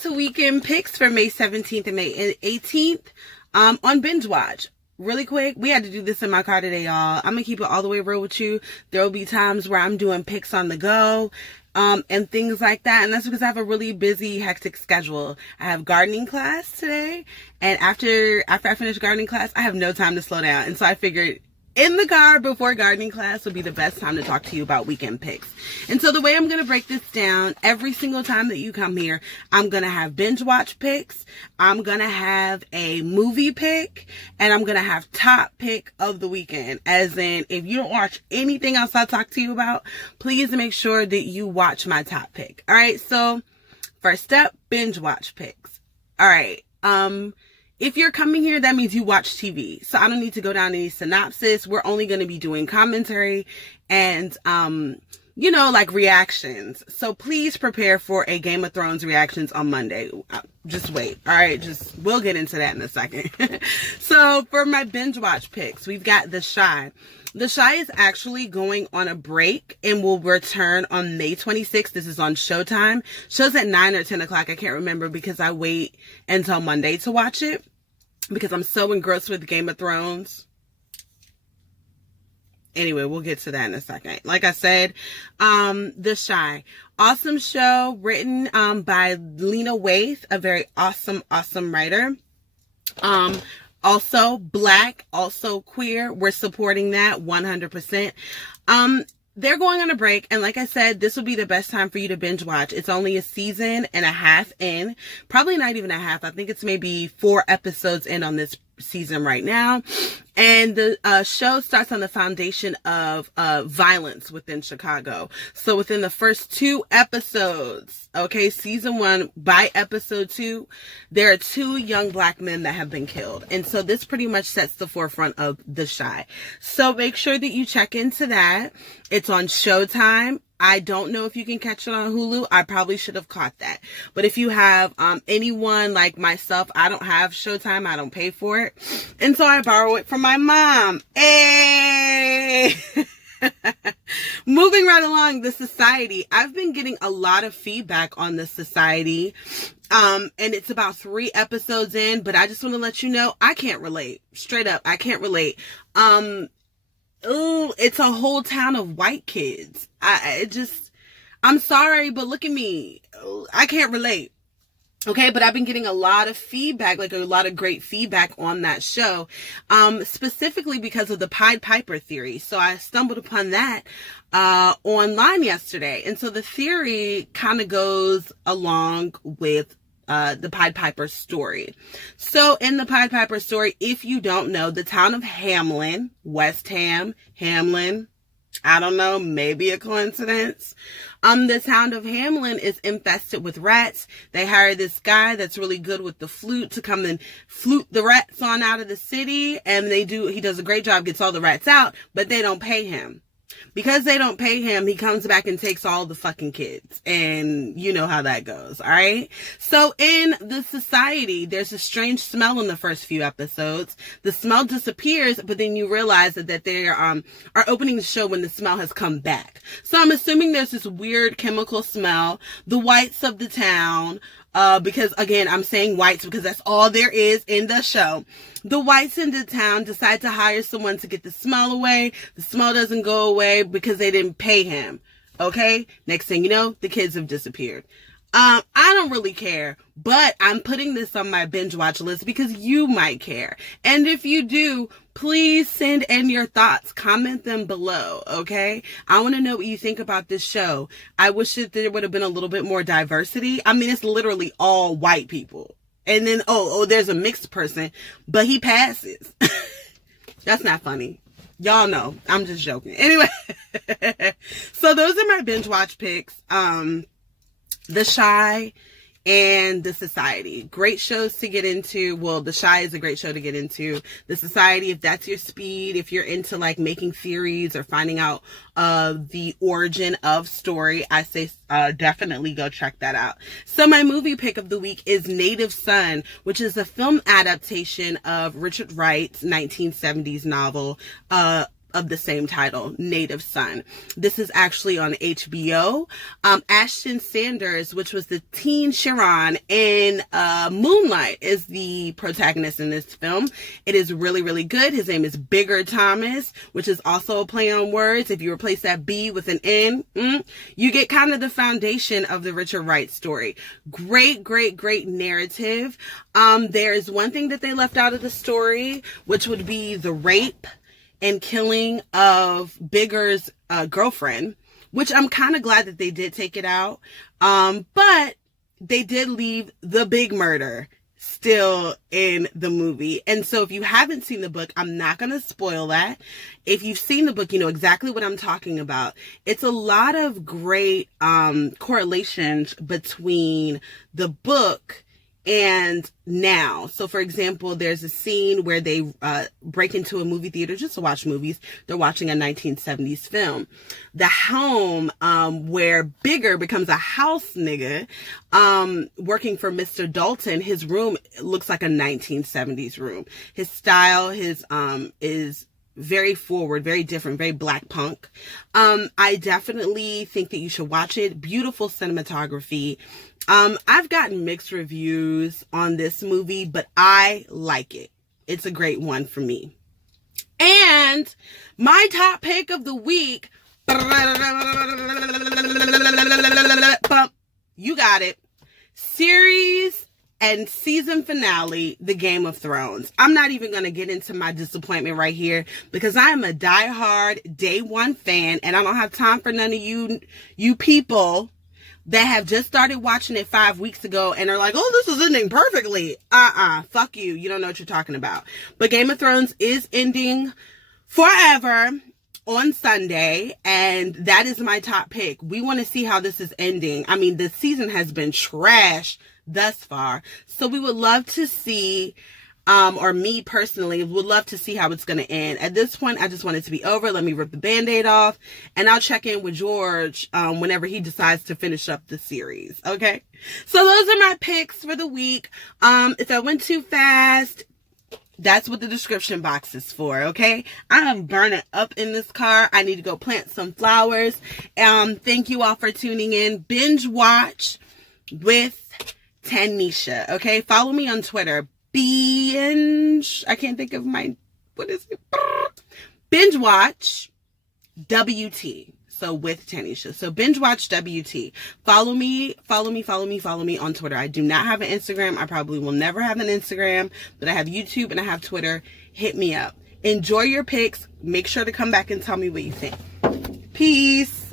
To weekend picks for May 17th and May 18th on BingeWatch. Really quick, we had to do this in my car today, y'all. I'm gonna keep it all the way real with you. There will be times where I'm doing picks on the go and things like that, and that's because I have a really busy, hectic schedule. I have gardening class today, and after I finish gardening class, I have no time to slow down, and so I figured in the car before gardening class would be the best time to talk to you about weekend picks. And so the way I'm going to break this down, every single time that you come here, I'm going to have binge watch picks, I'm going to have a movie pick, and I'm going to have top pick of the weekend. As in, if you don't watch anything else I talk to you about, please make sure that you watch my top pick. All right, so first up, binge watch picks. All right, if you're coming here, that means you watch TV. So I don't need to go down any synopsis. We're only going to be doing commentary and, like reactions. So please prepare for a Game of Thrones reactions on Monday. Just wait. All right. We'll get into that in a second. So for my binge watch picks, we've got The Chi. The Chi is actually going on a break and will return on May 26th. This is on Showtime. Show's at 9 or 10 o'clock. I can't remember because I wait until Monday to watch it because I'm so engrossed with Game of Thrones. Anyway, we'll get to that in a second. Like I said, The Chi. Awesome show written by Lena Waithe, a very awesome writer. Also Black, also queer. We're supporting that 100%. They're going on a break, and like I said, this will be the best time for you to binge watch. It's only a season and a half in. Probably not even a half. I think it's maybe 4 episodes in on this season right now. And the show starts on the foundation of violence within Chicago. So within the first 2 episodes, okay, season 1, by episode 2, there are 2 young black men that have been killed. And so this pretty much sets the forefront of The Chi. So make sure that you check into that. It's on Showtime. I don't know if you can catch it on Hulu. I probably should have caught that. But if you have anyone like myself, I don't have Showtime. I don't pay for it. And so I borrow it from my mom. Hey! Moving right along, The Society. I've been getting a lot of feedback on The Society. And it's about 3 episodes in, but I just want to let you know, I can't relate. Straight up, I can't relate. It's a whole town of white kids. I'm sorry, but look at me. I can't relate. Okay, but I've been getting a lot of feedback, like a lot of great feedback on that show, specifically because of the Pied Piper theory. So I stumbled upon that online yesterday. And so the theory kind of goes along with the Pied Piper story. So in the Pied Piper story, if you don't know, the town of Hamlin, West Ham, Hamlin, I don't know, maybe a coincidence. The town of Hamlin is infested with rats. They hire this guy that's really good with the flute to come and flute the rats on out of the city. And he does a great job, gets all the rats out, but they don't pay him. Because they don't pay him, he comes back and takes all the fucking kids. And you know how that goes, all right? So in The Society, there's a strange smell in the first few episodes. The smell disappears, but then you realize that they are opening the show when the smell has come back. So I'm assuming there's this weird chemical smell. The whites of the town, because again, I'm saying whites because that's all there is in the show. The whites in the town decide to hire someone to get the smell away. The smell doesn't go away because they didn't pay him. Okay? Next thing you know, the kids have disappeared. I don't really care, but I'm putting this on my binge watch list because you might care. And if you do, please send in your thoughts. Comment them below, okay? I want to know what you think about this show. I wish that there would have been a little bit more diversity. I mean, it's literally all white people. And then, there's a mixed person, but he passes. That's not funny. Y'all know. I'm just joking. Anyway, so those are my binge watch picks. The Chi and The Society. Great shows to get into. Well, The Chi is a great show to get into. The Society, if that's your speed, if you're into like making theories or finding out the origin of story, I say definitely go check that out. So my movie pick of the week is Native Son, which is a film adaptation of Richard Wright's 1970s novel, of the same title, Native Son. This is actually on HBO. Ashton Sanders, which was the teen Chiron in Moonlight, is the protagonist in this film. It is really, really good. His name is Bigger Thomas, which is also a play on words. If you replace that B with an N, you get kind of the foundation of the Richard Wright story. Great, great, great narrative. There's one thing that they left out of the story, which would be the rape and killing of Bigger's girlfriend, which I'm kind of glad that they did take it out. But they did leave the big murder still in the movie. And so if you haven't seen the book, I'm not going to spoil that. If you've seen the book, you know exactly what I'm talking about. It's a lot of great correlations between the book and now. So for example, there's a scene where they break into a movie theater just to watch movies. They're watching a 1970s film. The home where Bigger becomes a house nigga working for Mr. Dalton, his room looks like a 1970s room. His style, is very forward, very different, very black punk. I definitely think that you should watch it. Beautiful cinematography. I've gotten mixed reviews on this movie, but I like it. It's a great one for me. And my top pick of the week, you got it, series and season finale, The Game of Thrones. I'm not even going to get into my disappointment right here because I am a diehard day one fan, and I don't have time for none of you people that have just started watching it 5 weeks ago and are like, oh, this is ending perfectly. Fuck you. You don't know what you're talking about. But Game of Thrones is ending forever on Sunday, and that is my top pick. We want to see how this is ending. I mean, the season has been trash thus far, so we would love to see, or me personally would love to see how it's going to end. At this point, I just want it to be over. Let me rip the band-aid off, and I'll check in with George whenever he decides to finish up the series. Okay, so those are my picks for the week. If I went too fast, that's what the description box is for, okay? I am burning up in this car. I need to go plant some flowers. Thank you all for tuning in. Binge watch with Tanisha, okay? Follow me on Twitter. Binge. I can't think of my, what is it? BingeWatch WT. So with Tanisha. So BingeWatch WT. Follow me on Twitter. I do not have an Instagram. I probably will never have an Instagram, but I have YouTube and I have Twitter. Hit me up. Enjoy your picks. Make sure to come back and tell me what you think. Peace.